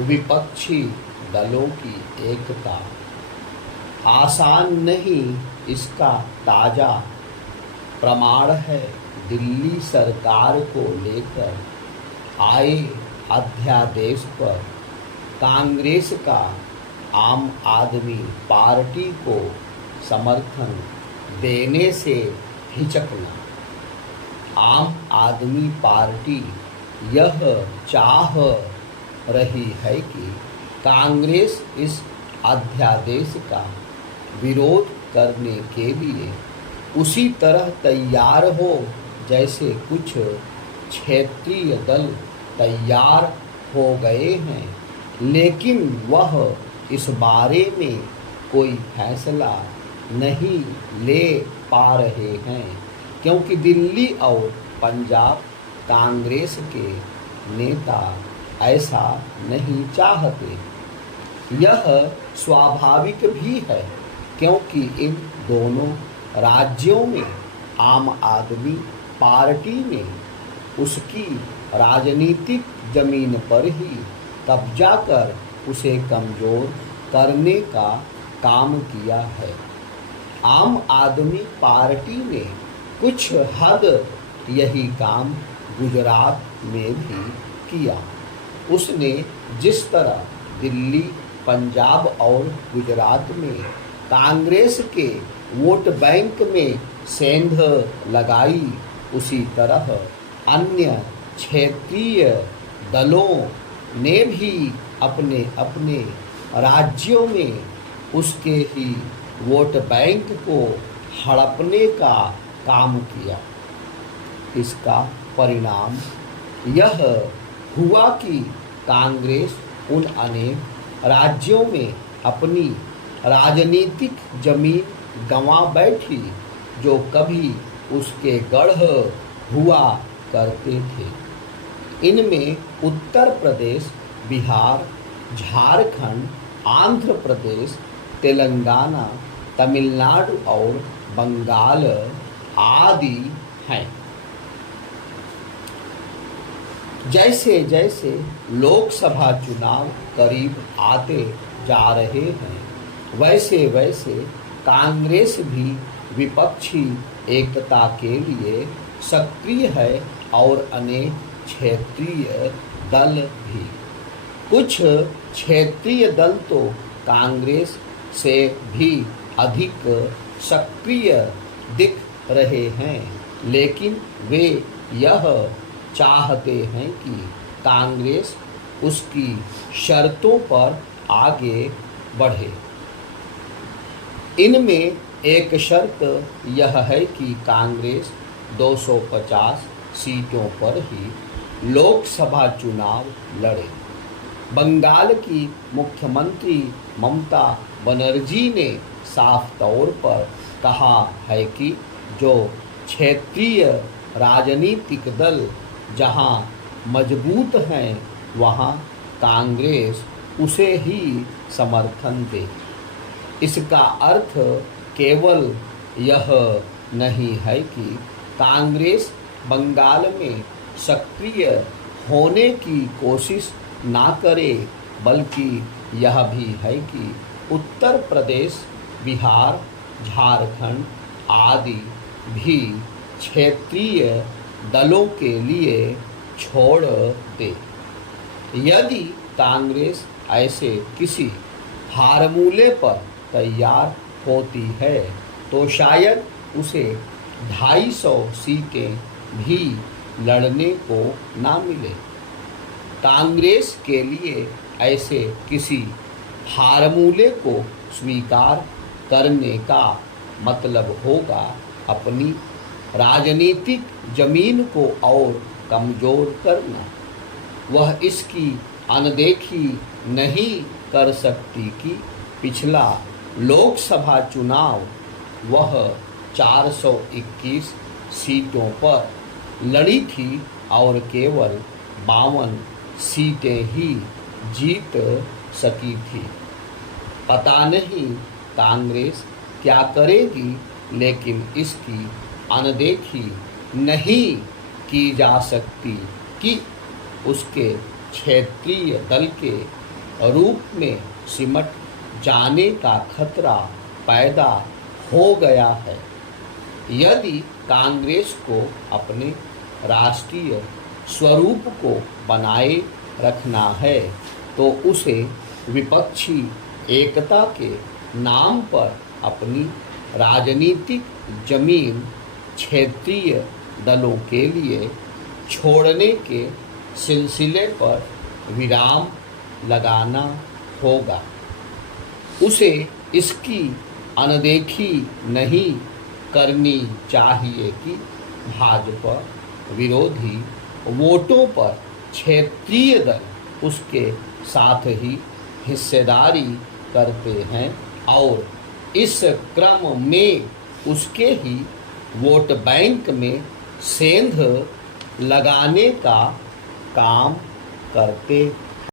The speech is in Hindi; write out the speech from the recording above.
विपक्षी दलों की एकता आसान नहीं, इसका ताज़ा प्रमाण है दिल्ली सरकार को लेकर आए अध्यादेश पर कांग्रेस का आम आदमी पार्टी को समर्थन देने से हिचकना। आम आदमी पार्टी यह चाह रही है कि कांग्रेस इस अध्यादेश का विरोध करने के लिए उसी तरह तैयार हो जैसे कुछ क्षेत्रीय दल तैयार हो गए हैं, लेकिन वह इस बारे में कोई फैसला नहीं ले पा रहे हैं क्योंकि दिल्ली और पंजाब कांग्रेस के नेता ऐसा नहीं चाहते। यह स्वाभाविक भी है क्योंकि इन दोनों राज्यों में आम आदमी पार्टी ने उसकी राजनीतिक जमीन पर ही कब्जा कर उसे कमज़ोर करने का काम किया है। आम आदमी पार्टी ने कुछ हद यही काम गुजरात में भी किया। उसने जिस तरह दिल्ली, पंजाब और गुजरात में कांग्रेस के वोट बैंक में सेंध लगाई, उसी तरह अन्य क्षेत्रीय दलों ने भी अपने अपने राज्यों में उसके ही वोट बैंक को हड़पने का काम किया। इसका परिणाम यह हुआ कि कांग्रेस उन अनेक राज्यों में अपनी राजनीतिक जमीन गंवा बैठी जो कभी उसके गढ़ हुआ करते थे। इनमें उत्तर प्रदेश, बिहार, झारखंड, आंध्र प्रदेश, तेलंगाना, तमिलनाडु और बंगाल आदि हैं। जैसे जैसे लोकसभा चुनाव करीब आते जा रहे हैं, वैसे वैसे कांग्रेस भी विपक्षी एकता के लिए सक्रिय है और अनेक क्षेत्रीय दल भी। कुछ क्षेत्रीय दल तो कांग्रेस से भी अधिक सक्रिय दिख रहे हैं, लेकिन वे यह चाहते हैं कि कांग्रेस उसकी शर्तों पर आगे बढ़े। इनमें एक शर्त यह है कि कांग्रेस 250 सीटों पर ही लोकसभा चुनाव लड़े। बंगाल की मुख्यमंत्री ममता बनर्जी ने साफ तौर पर कहा है कि जो क्षेत्रीय राजनीतिक दल जहां मजबूत हैं, वहां कांग्रेस उसे ही समर्थन दे। इसका अर्थ केवल यह नहीं है कि कांग्रेस बंगाल में सक्रिय होने की कोशिश ना करे, बल्कि यह भी है कि उत्तर प्रदेश, बिहार, झारखंड आदि भी क्षेत्रीय दलों के लिए छोड़ दे। यदि कांग्रेस ऐसे किसी फार्मूले पर तैयार होती है तो शायद उसे 250 सीटें भी लड़ने को ना मिले। कांग्रेस के लिए ऐसे किसी फार्मूले को स्वीकार करने का मतलब होगा अपनी राजनीतिक जमीन को और कमज़ोर करना। वह इसकी अनदेखी नहीं कर सकती कि पिछला लोकसभा चुनाव वह 421 सीटों पर लड़ी थी और केवल 52 सीटें ही जीत सकी थी। पता नहीं कांग्रेस क्या करेगी, लेकिन इसकी अनदेखी नहीं की जा सकती कि उसके क्षेत्रीय दल के रूप में सिमट जाने का खतरा पैदा हो गया है। यदि कांग्रेस को अपने राष्ट्रीय स्वरूप को बनाए रखना है तो उसे विपक्षी एकता के नाम पर अपनी राजनीतिक जमीन क्षेत्रीय दलों के लिए छोड़ने के सिलसिले पर विराम लगाना होगा। उसे इसकी अनदेखी नहीं करनी चाहिए कि भाजपा विरोधी वोटों पर क्षेत्रीय दल उसके साथ ही हिस्सेदारी करते हैं और इस क्रम में उसके ही वोट बैंक में सेंध लगाने का काम करते